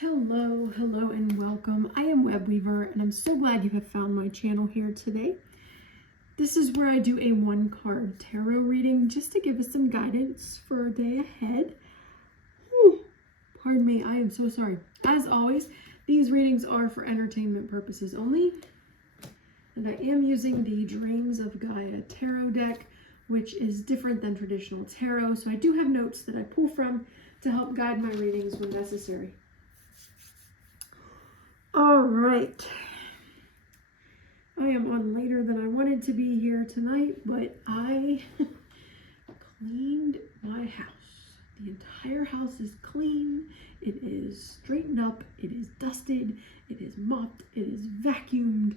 Hello, and welcome. I am Webweaver, and I'm so glad you have found my channel here today. This is where I do a one-card tarot reading just to give us some guidance for our day ahead. Whew. Pardon me, I am so sorry. As always, these readings are for entertainment purposes only, and I am using the Dreams of Gaia tarot deck, which is different than traditional tarot, so I do have notes that I pull from to help guide my readings when necessary. All right. I am on later than I wanted to be here tonight, but I cleaned my house. The entire house is clean. It is straightened up. It is dusted. It is mopped. It is vacuumed.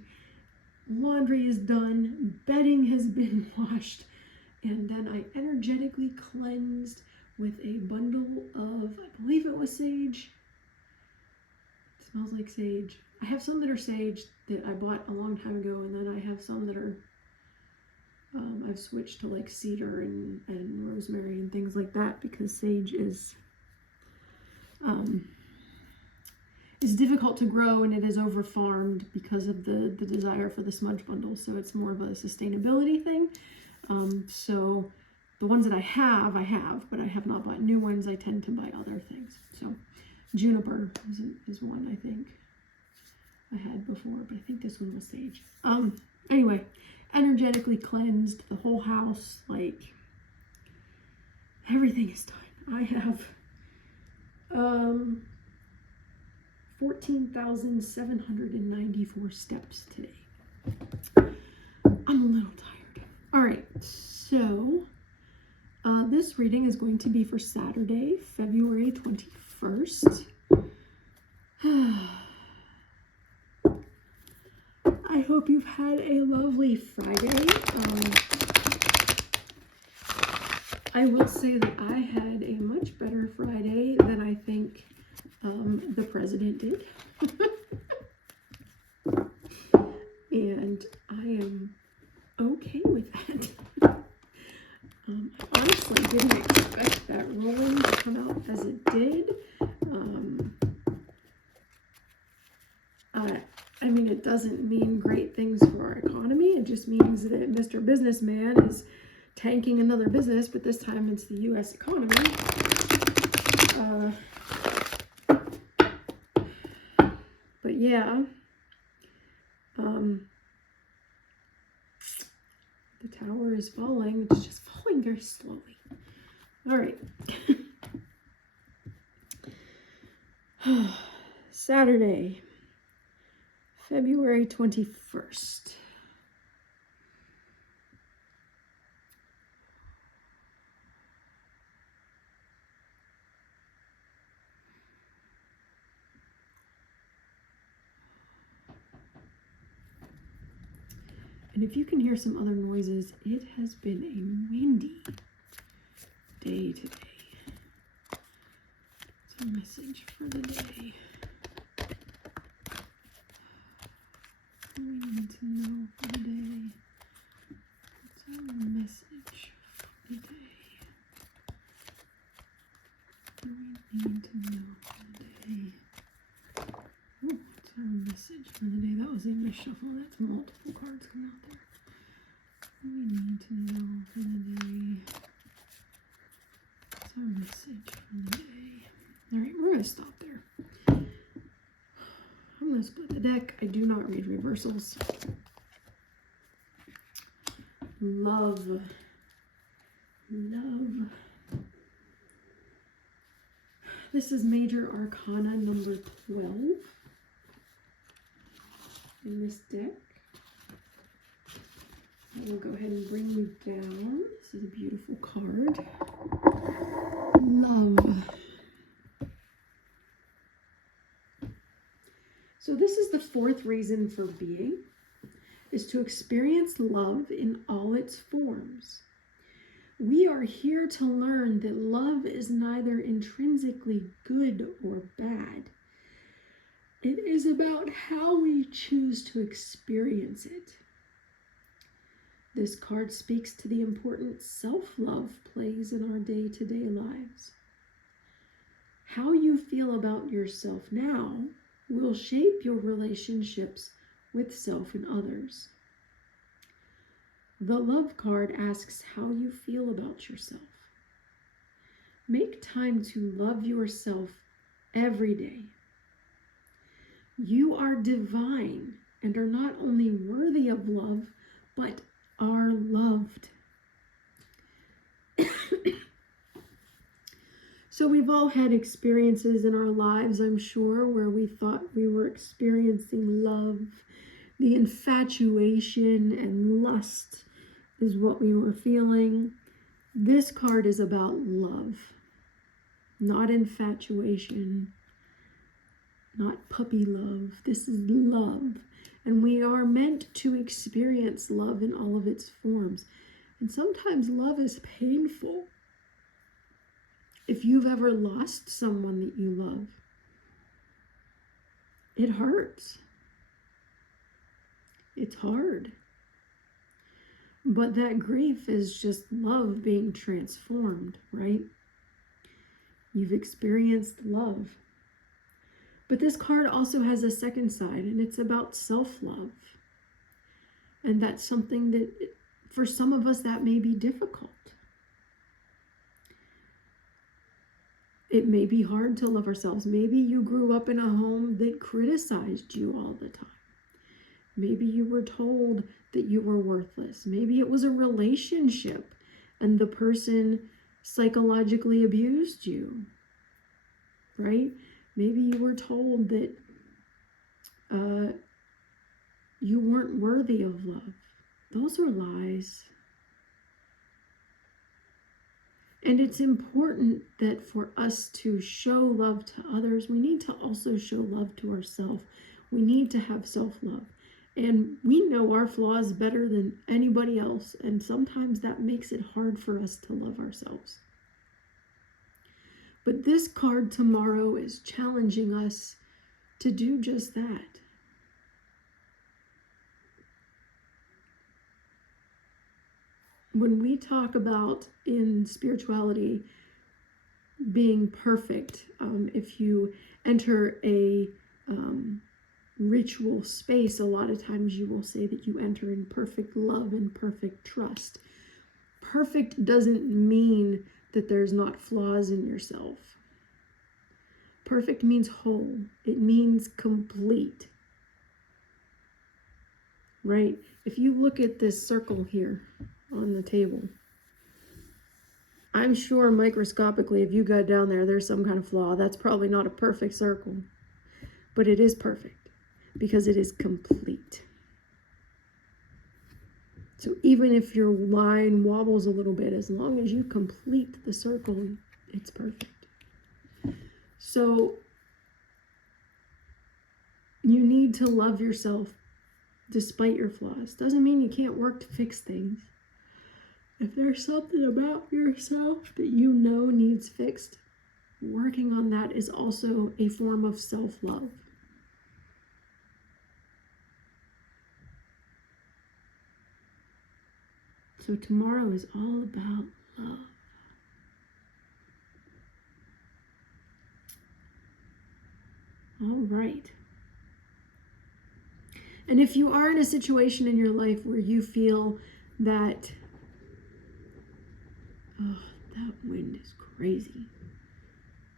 Laundry is done. Bedding has been washed. And then I energetically cleansed with a bundle of, I believe it was sage. Smells like sage. I have some that are sage that I bought a long time ago, and then I have some that are I've switched to like cedar and rosemary and things like that, because sage is difficult to grow, and it is over farmed because of the desire for the smudge bundle. So it's more of a sustainability thing. So the ones that I have, but I have not bought new ones. I tend to buy other things. So juniper is one I think I had before, but I think this one was sage. Anyway, energetically cleansed the whole house. Like, everything is done. I have 14,794 steps today. I'm a little tired. All right, so this reading is going to be for Saturday, February 21st. I hope you've had a lovely Friday. I will say that I had a much better Friday than I think the president did. And I am okay with that. I honestly didn't expect that ruling to come out as it did. I mean, it doesn't mean great things for our economy. It just means that Mr. Businessman is tanking another business, but this time it's the U.S. economy. But yeah, the tower is falling. It's just falling very slowly. All right. Saturday, February 21st. And if you can hear some other noises, it has been a windy day today. It's a message for the day. What do we need to know for the day? What's our message for the day? What do we need to know for the day? Oh, what's our message for the day? That was English shuffle. That's multiple cards coming out there. What do we need to know for the day? What's our message for the day? All right, we're going to stop there. I'm going to split the deck. I do not read reversals. Love. This is Major Arcana number 12 in this deck. I will go ahead and bring you down. This is a beautiful card. Love. So this is the fourth reason for being, is to experience love in all its forms. We are here to learn that love is neither intrinsically good or bad. It is about how we choose to experience it. This card speaks to the importance self-love plays in our day-to-day lives. How you feel about yourself now will shape your relationships with self and others. The love card asks how you feel about yourself. Make time to love yourself every day. You are divine and are not only worthy of love, but are loved. So we've all had experiences in our lives, I'm sure, where we thought we were experiencing love. The infatuation and lust is what we were feeling. This card is about love, not infatuation, not puppy love. This is love. And we are meant to experience love in all of its forms. And sometimes love is painful. If you've ever lost someone that you love, it hurts. It's hard. But that grief is just love being transformed, right? You've experienced love. But this card also has a second side, and it's about self-love. And that's something that, for some of us, that may be difficult. It may be hard to love ourselves. Maybe you grew up in a home that criticized you all the time. Maybe you were told that you were worthless. Maybe it was a relationship and the person psychologically abused you, right? Maybe you were told that you weren't worthy of love. Those are lies. And it's important that for us to show love to others, we need to also show love to ourselves. We need to have self-love. And we know our flaws better than anybody else. And sometimes that makes it hard for us to love ourselves. But this card tomorrow is challenging us to do just that. When we talk about in spirituality being perfect, if you enter a ritual space, a lot of times you will say that you enter in perfect love and perfect trust. Perfect doesn't mean that there's not flaws in yourself. Perfect means whole. It means complete. Right? If you look at this circle here on the table, I'm sure microscopically, if you got down there, there's some kind of flaw. That's probably not a perfect circle, but it is perfect because it is complete. So even if your line wobbles a little bit, as long as you complete the circle, it's perfect. So you need to love yourself despite your flaws. Doesn't mean you can't work to fix things. If there's something about yourself that you know needs fixed, working on that is also a form of self-love. So tomorrow is all about love. All right. And if you are in a situation in your life where you feel that, oh, that wind is crazy.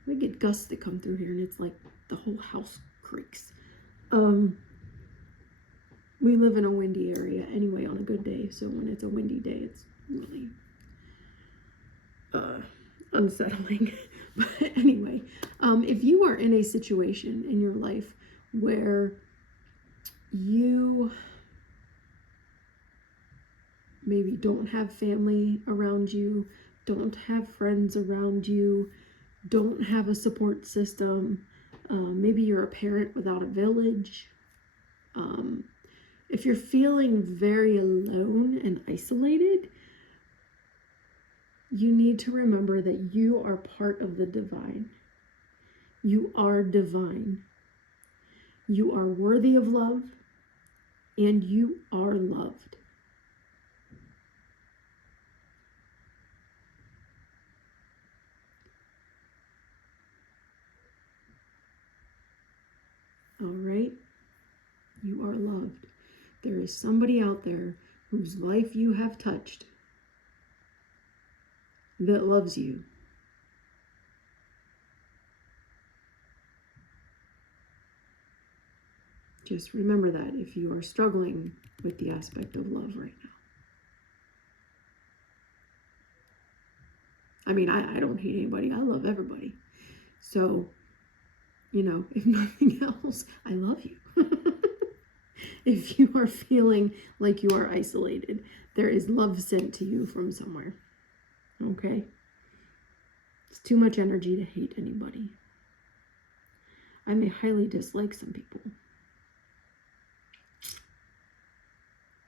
We get gusts that come through here and it's like the whole house creaks. We live in a windy area anyway on a good day. So when it's a windy day, it's really unsettling. But anyway, if you are in a situation in your life where you maybe don't have family around you, don't have friends around you, don't have a support system, maybe you're a parent without a village, if you're feeling very alone and isolated, you need to remember that you are part of the divine. You are divine. You are worthy of love, and you are loved. loved. There is somebody out there whose life you have touched that loves you. Just remember that if you are struggling with the aspect of love right now. I mean, I don't hate anybody. I love everybody. So, you know, if nothing else, I love you. If you are feeling like you are isolated, there is love sent to you from somewhere. Okay? It's too much energy to hate anybody. I may highly dislike some people.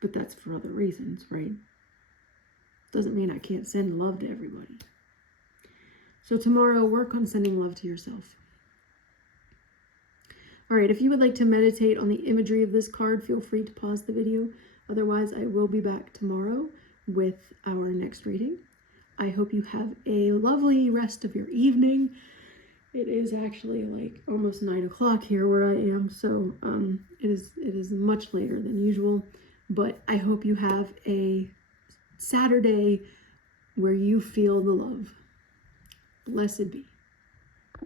But that's for other reasons, right? Doesn't mean I can't send love to everybody. So tomorrow, work on sending love to yourself. All right, if you would like to meditate on the imagery of this card, feel free to pause the video. Otherwise, I will be back tomorrow with our next reading. I hope you have a lovely rest of your evening. It is actually like almost 9 o'clock here where I am, so it is much later than usual. But I hope you have a Saturday where you feel the love. Blessed be.